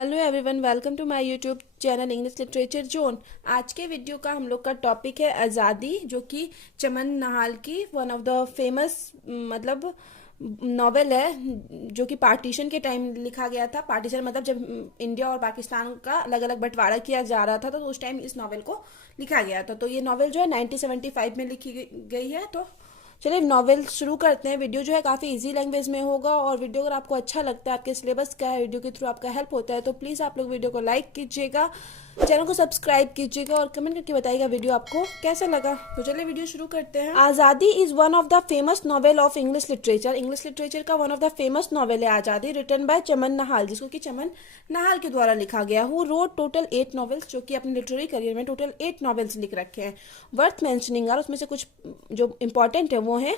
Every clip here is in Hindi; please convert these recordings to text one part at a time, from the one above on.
Hello everyone, welcome to my YouTube channel English literature zone. आज के वीडियो का हम लोग का टॉपिक है आज़ादी, जो कि चमन नहाल की वन ऑफ द फेमस मतलब नॉवेल है, जो कि पार्टीशन के टाइम लिखा गया था। पार्टीशन मतलब जब इंडिया और पाकिस्तान का अलग अलग बंटवारा किया जा रहा था, तो उस टाइम इस नॉवेल को लिखा गया था। तो ये नॉवेल जो है 1975 में लिखी गई है। तो चलिए नॉवेल शुरू करते हैं। वीडियो जो है काफ़ी इजी लैंग्वेज में होगा, और वीडियो अगर आपको अच्छा लगता है, आपके सिलेबस का है, वीडियो के थ्रू आपका हेल्प होता है, तो प्लीज़ आप लोग वीडियो को लाइक कीजिएगा, चैनल को सब्सक्राइब कीजिएगा और कमेंट करके बताइएगा वीडियो आपको कैसा लगा। तो चलिए वीडियो शुरू करते हैं। Azadi is one of the famous novel of English literature. English literature का one of the famous novel है आज़ादी, रिटन बाय चमन नहाल, जिसको कि चमन नहाल के द्वारा लिखा गया। हु रोड टोटल 8 नॉवेल्स, जो कि अपने लिटरेरी करियर में टोटल 8 नॉवेल्स लिख रखे हैं। वर्थ मैंशनिंग और उसमें से कुछ जो इंपॉर्टेंट है वो है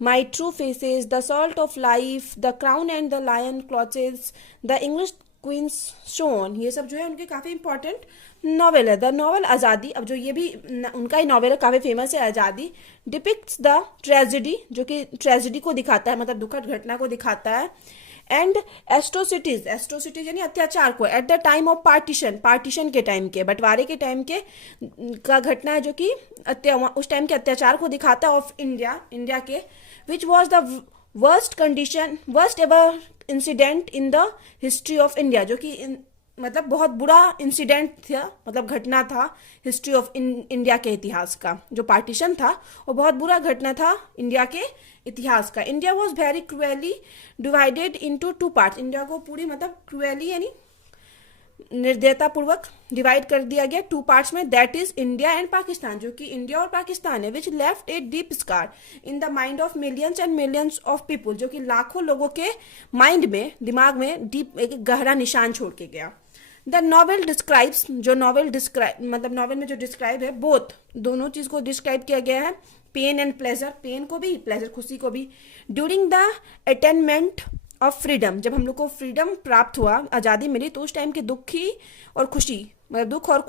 My True Faces, The Salt of Life, The Crown and the Lion Clutches, The English Queen's Shown। ये सब जो है उनके काफ़ी इंपॉर्टेंट नॉवेल है। द नॉवल आज़ादी, अब जो ये भी उनका ही नॉवेल है, काफ़ी फेमस है आज़ादी। डिपिक्ट्स द ट्रेजिडी, जो कि ट्रेजिडी को दिखाता है, मतलब दुखद घटना को दिखाता है। एंड एस्ट्रोसिटीज, एस्ट्रोसिटीज यानी अत्याचार को, at the time of partition, partition के टाइम के, बंटवारे के टाइम के का घटना है, जो कि उस टाइम के अत्याचार को दिखाता है ऑफ इंडिया, इंडिया के। Which was the worst condition, worst ever incident in the history of India, जो कि मतलब बहुत बुरा इंसिडेंट था, मतलब घटना था हिस्ट्री ऑफ इंडिया के इतिहास का। जो पार्टीशन था वो बहुत बुरा घटना था इंडिया के इतिहास का। India was very cruelly divided into 2 parts. India को पूरी मतलब क्रूअली यानी निर्दयता पूर्वक डिवाइड कर दिया गया 2 पार्ट्स में, that is India and Pakistan, जो कि इंडिया और पाकिस्तान है। विच left a deep scar in the mind of millions and millions of people, जो कि लाखों लोगों के माइंड में, दिमाग में डीप एक गहरा निशान छोड़ के गया। द नॉवेल डिस्क्राइब्स, जो नॉवेल डिस्क्राइब मतलब नॉवेल में जो डिस्क्राइब है, बोथ दोनों चीज को डिस्क्राइब किया गया है, पेन एंड प्लेजर, पेन को भी, प्लेजर खुशी को भी। During the attainment of freedom, जब हम लोग को फ्रीडम प्राप्त हुआ, आज़ादी मिली, तो उस टाइम के दुखी और खुशी, मतलब दुख और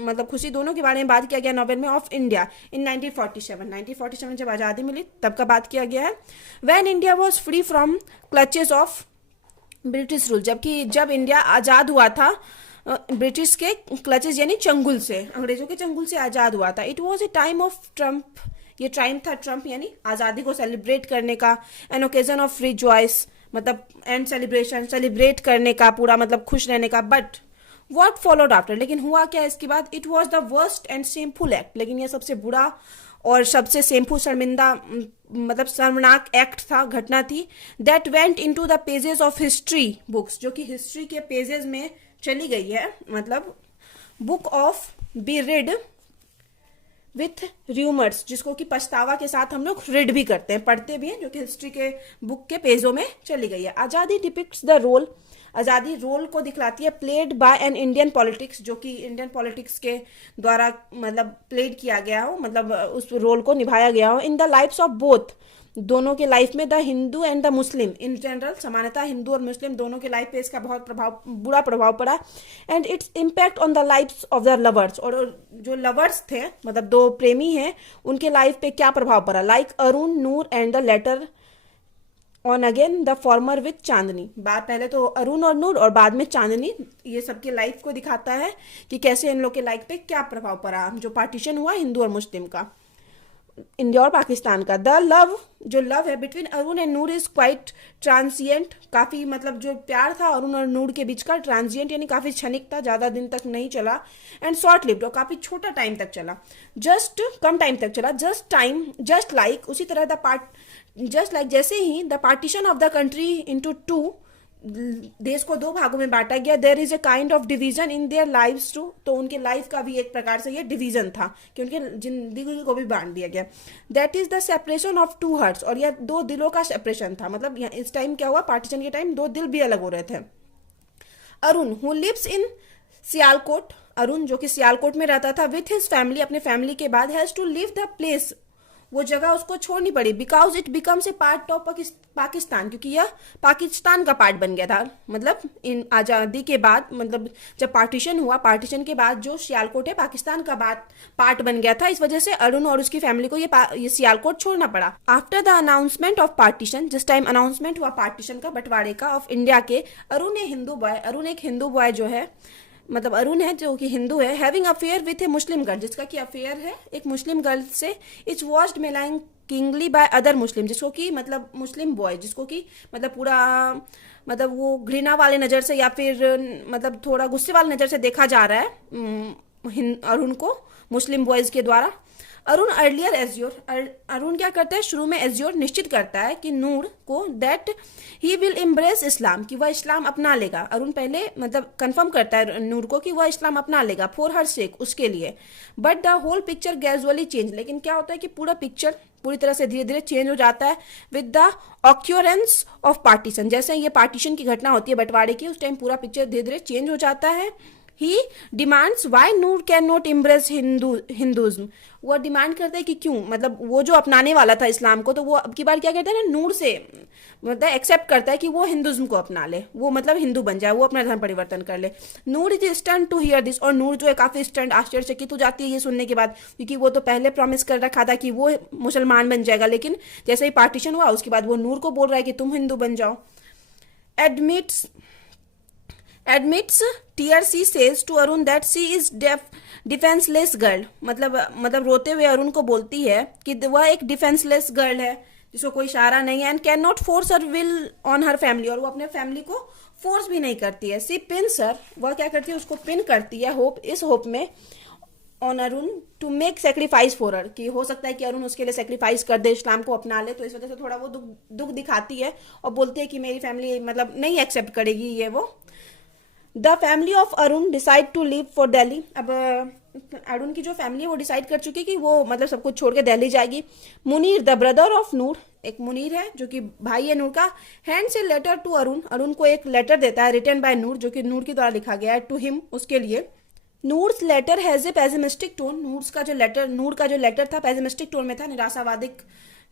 मतलब खुशी दोनों के बारे में बात किया गया नॉवेल में, ऑफ इंडिया इन 1947 जब आज़ादी मिली तब का बात किया गया है। When India was free from clutches of British rule, जबकि जब इंडिया आज़ाद हुआ था ब्रिटिश के क्लचेस यानी चंगुल से, अंग्रेजों के चंगुल से आज़ाद हुआ था। It was a time of Trump, ये टाइम था ट्रम्प यानी आज़ादी को सेलिब्रेट करने का, एन ओकेजन ऑफ रिजॉइस मतलब एंड सेलिब्रेशन, सेलिब्रेट करने का, पूरा मतलब खुश रहने का। बट वॉट फॉलोड आफ्टर, लेकिन हुआ क्या इसके बाद? It was the worst and shameful act, लेकिन यह सबसे बुरा और सबसे सेमफुल, शर्मिंदा मतलब शर्मनाक एक्ट था, घटना थी। That went into the pages of history books, जो कि हिस्ट्री के पेजेस में चली गई है, मतलब book of be read with rumours, जिसको कि पछतावा के साथ हम लोग रीड भी करते हैं, पढ़ते भी हैं, जो कि हिस्ट्री के बुक के पेजों में चली गई है। आज़ादी डिपिक्ट्स द रोल, आज़ादी रोल को दिखलाती है, played by an Indian politics, जो कि इंडियन पॉलिटिक्स के द्वारा मतलब प्लेड किया गया हो, मतलब उस रोल को निभाया गया हो। In the lifes of both, दोनों के लाइफ में, the Hindu and the Muslim, in general समानता हिंदू और मुस्लिम दोनों के लाइफ पे इसका बहुत प्रभाव, बुरा प्रभाव पड़ा। And its impact on the lifes of the lovers, और जो लवर्स थे मतलब 2 प्रेमी हैं, उनके लाइफ पे क्या प्रभाव पड़ा। Like Arun Noor and the letter on again the former with Chandni, बात पहले तो अरुण और नूर और बाद में चांदनी, ये सबके लाइफ को दिखाता है कि कैसे इन लोग के लाइफ पे क्या प्रभाव पड़ा, जो पार्टीशन हुआ हिंदू और मुस्लिम का, इंडिया और पाकिस्तान का। द लव, जो लव है between Arun and Noor is quite transient, काफी मतलब जो प्यार था अरुण और नूर के बीच का, ट्रांसिएंट यानी काफी क्षणिक था, ज्यादा दिन तक नहीं चला। एंड शॉर्ट लिव्ड, और काफी छोटा टाइम तक चला, जस्ट कम टाइम तक चला। जस्ट लाइक उसी तरह द पार्ट, जस्ट लाइक जैसे ही the partition of the country into 2, देश को 2 भागों में बांटा गया, there is a kind of division in their lives too, तो उनके लाइफ का भी एक प्रकार से ये डिवीजन था कि उनके जिंदगी को भी बांट दिया गया। That is the separation of 2 hearts, और यह 2 दिलों का सेपरेशन था, मतलब इस टाइम क्या हुआ, पार्टीशन के टाइम 2 दिल भी अलग हो रहे थे। Arun who lives in Sialkot, Arun जो कि सियालकोट में रहता था, विथ हिज फैमिली, अपने फैमिली के बाद, has to leave the place वो जगह उसको छोड़नी पड़ी because it becomes a part of Pakistan, क्योंकि यह पाकिस्तान का पार्ट बन गया था। मतलब इन आज़ादी के बाद, मतलब जब पार्टीशन हुआ, पार्टीशन के बाद जो सियालकोट है पाकिस्तान का पार्ट बन गया था। इस वजह से अरुण और उसकी फैमिली को ये सियालकोट छोड़ना पड़ा। After the announcement of partition, जिस टाइम अनाउंसमेंट हुआ पार्टीशन का, बंटवारे का ऑफ इंडिया के, अरुण एक हिंदू बॉय जो है, मतलब अरुण है जो कि हिंदू है, having affair with a Muslim girl, जिसका कि अफेयर है एक मुस्लिम गर्ल से, is watched malignantly by other Muslim, जिसको कि मतलब मुस्लिम बॉय, जिसको कि मतलब पूरा मतलब वो घृणा वाले नज़र से या फिर मतलब थोड़ा गुस्से वाली नज़र से देखा जा रहा है अरुण को मुस्लिम बॉयज़ के द्वारा। अरुण अर्लियर एज्योर, अरुण क्या करता है, शुरू में एज्योर निश्चित करता है कि नूर को दैट ही विल एम्ब्रेस इस्लाम, कि वह इस्लाम अपना लेगा। अरुण पहले मतलब कंफर्म करता है नूर को कि वह इस्लाम अपना लेगा, फॉर हर सेक, उसके लिए। But the whole picture gradually change, लेकिन क्या होता है कि पूरा पिक्चर पूरी तरह से धीरे धीरे चेंज हो जाता है विद द ऑक्योरेंस ऑफ पार्टीशन। जैसे ये पार्टीशन की घटना होती है बंटवारे की, उस टाइम पूरा पिक्चर धीरे धीरे चेंज हो जाता है। He demands why Noor can not embrace Hinduism, वो डिमांड करता है कि क्यों, मतलब वो जो अपनाने वाला था इस्लाम को, तो वो अब की बार क्या कहता है ना, नूर से मतलब एक्सेप्ट करता है कि वो हिंदुज्म को अपना ले, वो मतलब हिंदू बन जाए, वो अपना धर्म परिवर्तन कर ले। Noor is stun to hear this, और नूर जो है काफी स्टन आश्चर्यचकित हो जाती है ये सुनने के बाद, क्योंकि वो तो पहले प्रॉमिस कर रखा था कि वो मुसलमान बन जाएगा, लेकिन जैसे ही पार्टीशन हुआ उसके बाद वो नूर को बोल रहा है कि तुम हिंदू बन जाओ। Admits TRC says to Arun that she is defenseless girl, मतलब रोते हुए अरुण को बोलती है कि वह एक डिफेंसलेस गर्ल है जिसको कोई सहारा नहीं है, and can not force her will on her family, और वो अपने फैमिली को फोर्स भी नहीं करती है। सी पिन्स हर, वह क्या करती है, उसको पिन करती है होप, इस होप में on Arun to make sacrifice for her, कि हो सकता है कि अरुण उसके लिए सेक्रीफाइस कर दे, इस्लाम को अपना ले, तो इस वजह से थोड़ा वो दुख दिखाती है और बोलती है कि मेरी फैमिली मतलब नहीं एक्सेप्ट करेगी ये वो। The family of Arun decide to leave for Delhi, अब अरुण की जो फैमिली है वो डिसाइड कर चुकी है कि वो मतलब सब कुछ छोड़ के दिल्ली जाएगी। Munir the brother of Noor, एक मुनीर है जो कि भाई है नूर का, hands a letter to Arun, Arun को एक लेटर देता है रिटन बाय नूर, जो कि नूर के द्वारा लिखा गया है टू हिम, उसके लिए। Noor's letter has a pessimistic tone, Noor का जो लेटर था पेसिमिस्टिक टोन में था, निराशावादिक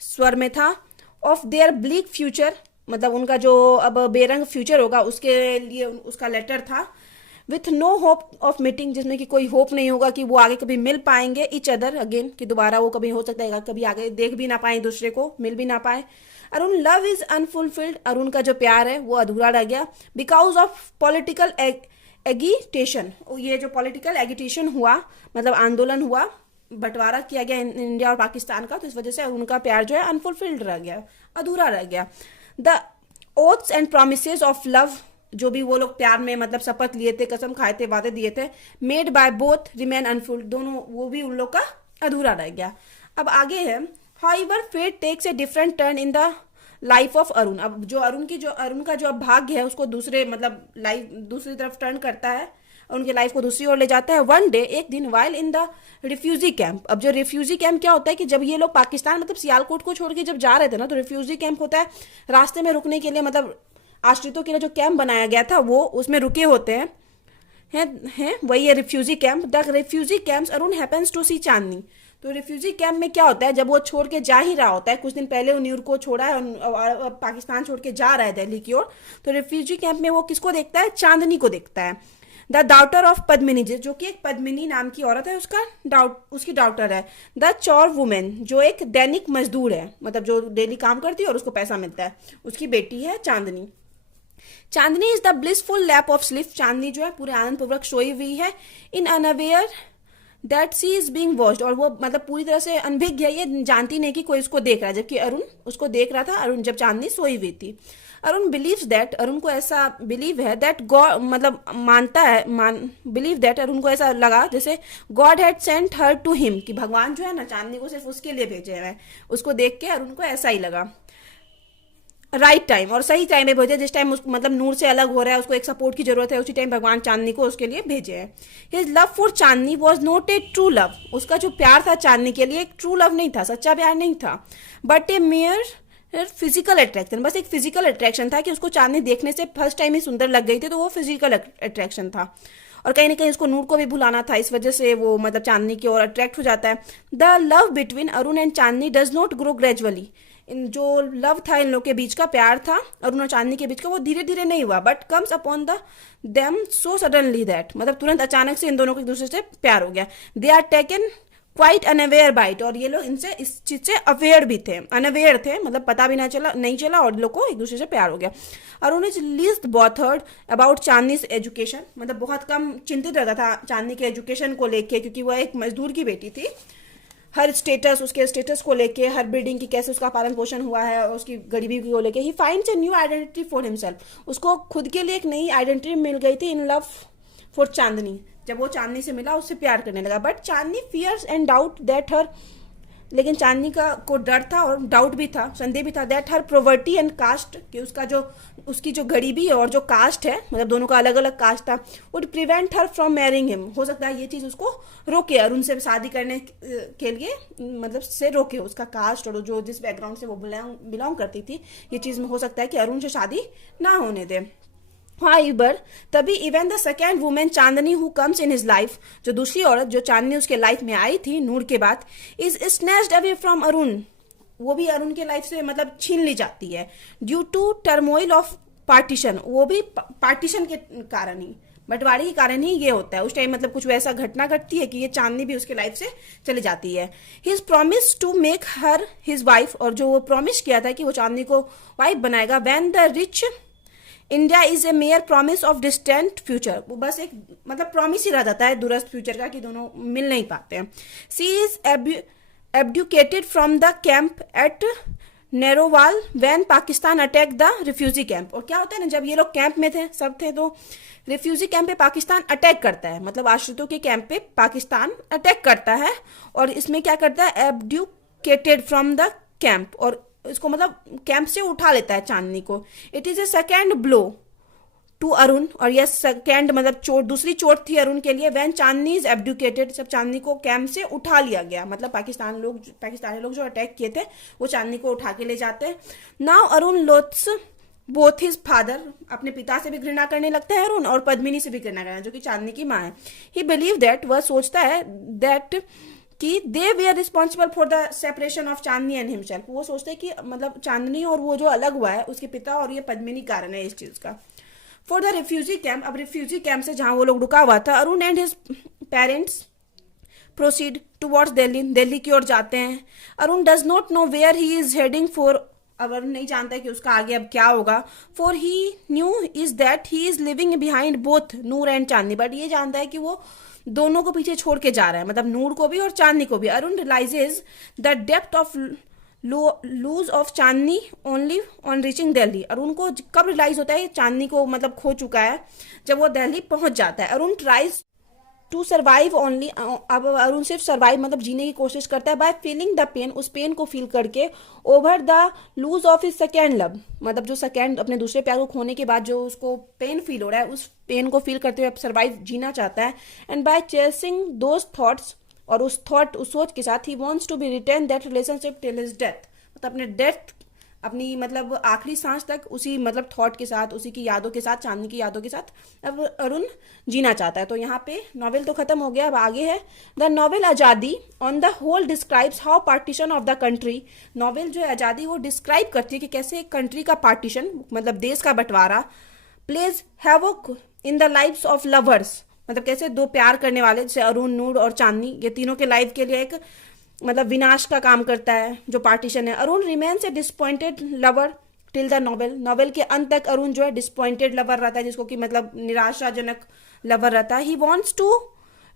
स्वर में था। ऑफ देयर ब्लीक फ्यूचर, मतलब उनका जो अब बेरंग फ्यूचर होगा उसके लिए उसका लेटर था। With no hope of meeting, जिसमें कि कोई होप नहीं होगा कि वो आगे कभी मिल पाएंगे इच अदर अगेन, कि दोबारा वो कभी हो सकता है कभी आगे देख भी ना पाए दूसरे को, मिल भी ना पाए। Arun love is unfulfilled, Arun का जो प्यार है वो अधूरा रह गया बिकॉज ऑफ पॉलिटिकल एगिटेशन, ये जो पॉलिटिकल एगिटेशन हुआ मतलब आंदोलन हुआ, बंटवारा किया गया इंडिया और पाकिस्तान का, तो इस वजह से उनका प्यार जो है अनफुलफिल्ड रह गया, अधूरा रह गया। The oaths and promises of love, जो भी वो लोग प्यार में मतलब शपथ लिए थे, कसम खाए थे, वादे दिए थे, मेड बाय बोथ रिमेन अनफुल्ड, दोनों वो भी उन लोग का अधूरा रह गया। अब आगे है, however fate takes a different turn in the life of Arun, अब जो अरुण का जो अब भाग्य है उसको दूसरे मतलब लाइफ दूसरी तरफ टर्न करता है, उनकी लाइफ को दूसरी ओर ले जाता है। वन डे, एक दिन, while in the refugee camp, अब जो रिफ्यूजी कैंप क्या होता है कि जब ये लोग पाकिस्तान मतलब सियालकोट को छोड़ के जब जा रहे थे ना, तो रिफ्यूजी कैंप होता है रास्ते में रुकने के लिए, मतलब आश्रितों के लिए जो कैंप बनाया गया था वो उसमें रुके होते हैं वही है refugee camp. The refugee camps Arun happens to see Chandni, तो रिफ्यूजी कैंप में क्या होता है, जब वो छोड़ के जा ही रहा होता है, कुछ दिन पहले वो न्यूर को छोड़ा है और पाकिस्तान छोड़ के जा रहा है दिल्ली की ओर, तो रिफ्यूजी कैंप में वो किसको देखता है, चांदनी को देखता है। द डाउटर ऑफ पद्मिनी, जो कि एक पद्मिनी नाम की औरत है, उसकी डाउटर है। द चौर वुमेन, जो एक दैनिक मजदूर है, मतलब जो डेली काम करती है और उसको पैसा मिलता है, उसकी बेटी है Chandni. Chandni is the blissful lap of sleep, Chandni जो है पूरे आनंद पूर्वक सोई हुई है। In unaware that she is being watched, और वो मतलब पूरी तरह से अनभिज्ञ है, ये जानती नहीं कि कोई उसको देख रहा है, जबकि अरुण उसको देख रहा था, अरुण जब चांदनी सोई हुई थी। अरुण बिलीव्स दैट, अरुण को ऐसा बिलीव है दैट गॉड, मतलब मानता है बिलीव दैट, अरुण को ऐसा लगा जैसे God had sent her to him, कि भगवान जो है ना चांदनी को सिर्फ उसके लिए भेजे हैं, उसको देख के अरुण को ऐसा ही लगा। राइट टाइम, और सही टाइम में भेजे, जिस टाइम मतलब नूर से अलग हो रहा है, उसको एक सपोर्ट की जरूरत है, उसी टाइम भगवान चांदनी को उसके लिए भेजे हैं। His love for Chandni was not a true love, उसका जो प्यार था चांदनी के लिए एक ट्रू लव नहीं था, सच्चा प्यार नहीं था, but A mayor physical attraction, बस एक फिजिकल अट्रैक्शन था कि उसको चांदनी देखने से फर्स्ट टाइम ही सुंदर लग गई थी, तो वो फिजिकल अट्रैक्शन था। और कहीं ना कहीं उसको नूर को भी भुलाना था, इस वजह से वो मतलब चांदनी की ओर अट्रैक्ट हो जाता है। The love between Arun and Chandni does not grow gradually. इन जो लव था, इन लोग के बीच का प्यार था अरुण और चांदनी के बीच का, वो धीरे धीरे नहीं हुआ, but comes upon the them so suddenly that, मतलब तुरंत अचानक से इन दोनों को एक दूसरे से प्यार हो गया। They are taken quite unaware by it, और ये लोग इनसे इस चीज से अवेयर भी थे, अनअवेयर थे, मतलब पता भी नहीं चला और लोग को एक दूसरे से प्यार हो गया। Arun is least bothered about Chandni's education, मतलब बहुत कम चिंतित रहता था चांदनी के एजुकेशन को लेके, क्योंकि वह एक मजदूर की बेटी थी। हर स्टेटस, उसके स्टेटस को लेके, हर ब्रीडिंग की कैसे उसका पालन पोषण हुआ है और उसकी गरीबी को लेके, he finds a new identity for himself, उसको खुद के लिए एक नई आइडेंटिटी मिल गई थी इन लव फॉर चांदनी। जब वो चांदनी से मिला, उससे प्यार करने लगा। But Chandni fears and doubt that her, लेकिन चांदनी का को डर था और डाउट भी था, संदेह भी था, that her poverty and caste, कि उसकी जो गरीबी और जो कास्ट है, मतलब दोनों का अलग अलग कास्ट था, would prevent her from marrying him, हो सकता है ये चीज उसको रोके अरुण से शादी करने के लिए, मतलब से रोके, उसका कास्ट और जो जिस बैकग्राउंड से वो बिलोंग करती थी, ये चीज में हो सकता है कि अरुण से शादी ना होने दे। However, तभी even the second women Chandni who comes in his life, जो दूसरी औरत जो चांदनी उसके लाइफ में आई थी नूर के बाद, is snatched away from Arun, वो भी अरुण के लाइफ से मतलब छीन ली जाती है, due to turmoil of partition, वो भी पार्टीशन के कारण ही, बंटवारे के कारण ही ये होता है। उस टाइम मतलब कुछ वैसा घटना घटती है कि ये चांदनी भी उसके लाइफ से चली जाती है। His promise to make her his wife, और जो वो प्रॉमिस किया था कि वो चांदनी को वाइफ बनाएगा, when the rich India is a mayor promise of distant future, वो बस एक मतलब प्रॉमिस ही रह जाता है दूरस्थ फ्यूचर का कि दोनों मिल नहीं पाते हैं। She is abdicated from the camp at Narowal when Pakistan attack the refugee camp, और क्या होता है ना, जब ये लोग कैंप में थे, सब थे, तो रिफ्यूजी कैंप पे पाकिस्तान अटैक करता है, मतलब आश्रितों के कैंप पे पाकिस्तान अटैक करता है, और इसमें क्या करता है, एब्डिकेटेड फ्रॉम द कैंप, और इसको मतलब कैंप से उठा लेता है चांदनी को। It is a second blow to Arun, और यह सेकेंड मतलब चोट, दूसरी चोट थी अरुण के लिए। व्हेन चांदनी इज एब्डिकेटेड, जब चांदनी को कैंप से उठा लिया गया, मतलब पाकिस्तानी लोग जो अटैक किए थे वो चांदनी को उठा के ले जाते हैं। Now Arun loathes both his father, अपने पिता से भी घृणा करने लगता है अरुण, और पद्मिनी से भी घृणा करना, जो कि चांदनी की माँ है। ही बिलीव दैट, वह सोचता है दैट कि they we are responsible for the separation of Chandni and himself, वो सोचते हैं कि मतलब चांदनी और वो जो अलग हुआ है उसके पिता और ये पद्मिनी कारण है इस चीज का। फॉर द रिफ्यूजी कैंप, अब रिफ्यूजी कैंप से जहां वो लोग रुका हुआ था, Arun and his parents proceed towards Delhi, Delhi की ओर जाते हैं। Arun does not know where he is heading for, अब अरुण नहीं जानता है कि उसका आगे अब क्या होगा। For he new is that he is living behind both Noor and Chandni, but ये जानता है कि वो दोनों को पीछे छोड़ के जा रहा है, मतलब नूर को भी और चांदनी को भी। Arun realises the depth of lose of Chandni only on reaching Delhi, Arun को कब रियलाइज होता है चांदनी को मतलब खो चुका है, जब वो दिल्ली पहुंच जाता है। Arun tries to survive only, अब अरुण सिर्फ सर्वाइव मतलब जीने की कोशिश करता है, बाय फीलिंग द पेन, उस पेन को फील करके, over the lose of his second love, मतलब जो सेकेंड अपने दूसरे प्यार को खोने के बाद जो उसको पेन फील हो रहा है, उस पेन को फील करते हुए सर्वाइव जीना चाहता है। And by chasing those thoughts, और उस सोच के साथ ही wants to be retain that relationship till his death, मतलब अपने डेथ, अपनी मतलब आखिरी सांस तक उसी मतलब थॉट के साथ, उसी की यादों के साथ, चांदनी की यादों के साथ अब अरुण जीना चाहता है। तो यहाँ पे नॉवेल तो खत्म हो गया, अब आगे है the novel Azadi on the whole describes how partition of the country, novel जो है आजादी वो डिस्क्राइब करती है कि कैसे एक कंट्री का पार्टीशन मतलब देश का बंटवारा plays havoc in the lives of lovers, मतलब कैसे दो प्यार करने वाले जैसे अरुण, नूर और चांदनी, ये तीनों के लाइफ के लिए एक मतलब विनाश का काम करता है जो पार्टीशन है। Arun remains A disappointed lover till the novel, novel के अंत तक अरुण जो है डिसपॉइंटेड लवर रहता है, जिसको कि मतलब निराशाजनक लवर रहता है। He wants to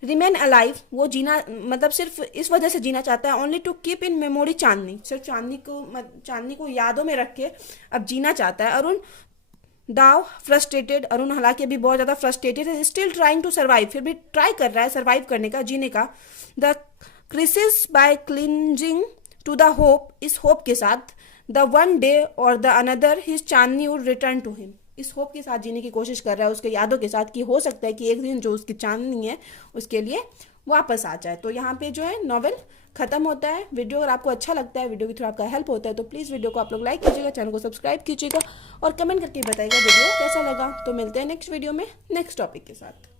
remain alive, वो जीना मतलब सिर्फ इस वजह से जीना चाहता है, only to keep in memory Chandni, सिर्फ चांदनी को यादों में रख के अब जीना चाहता है। अरुण दाव फ्रस्ट्रेटेड, अरुण हालांकि अभी बहुत ज्यादा फ्रस्ट्रेटेड है, स्टिल ट्राइंग टू सर्वाइव, फिर भी ट्राई कर रहा है सर्वाइव करने का, जीने का। The crisis by clinging to the hope, इस होप के साथ, द वन डे और the another his Chandni would return to him, इस होप के साथ जीने की कोशिश कर रहा है, उसके यादों के साथ, कि हो सकता है कि एक दिन जो उसकी चांदनी है उसके लिए वापस आ जाए। तो यहाँ पे जो है नॉवेल खत्म होता है। वीडियो अगर आपको अच्छा लगता है, वीडियो की थोड़ा आपका हेल्प होता है, तो प्लीज़ वीडियो को आप लोग लाइक कीजिएगा, चैनल को सब्सक्राइब कीजिएगा और कमेंट करके बताइएगा वीडियो कैसा लगा। तो मिलते हैं नेक्स्ट वीडियो में नेक्स्ट टॉपिक के साथ।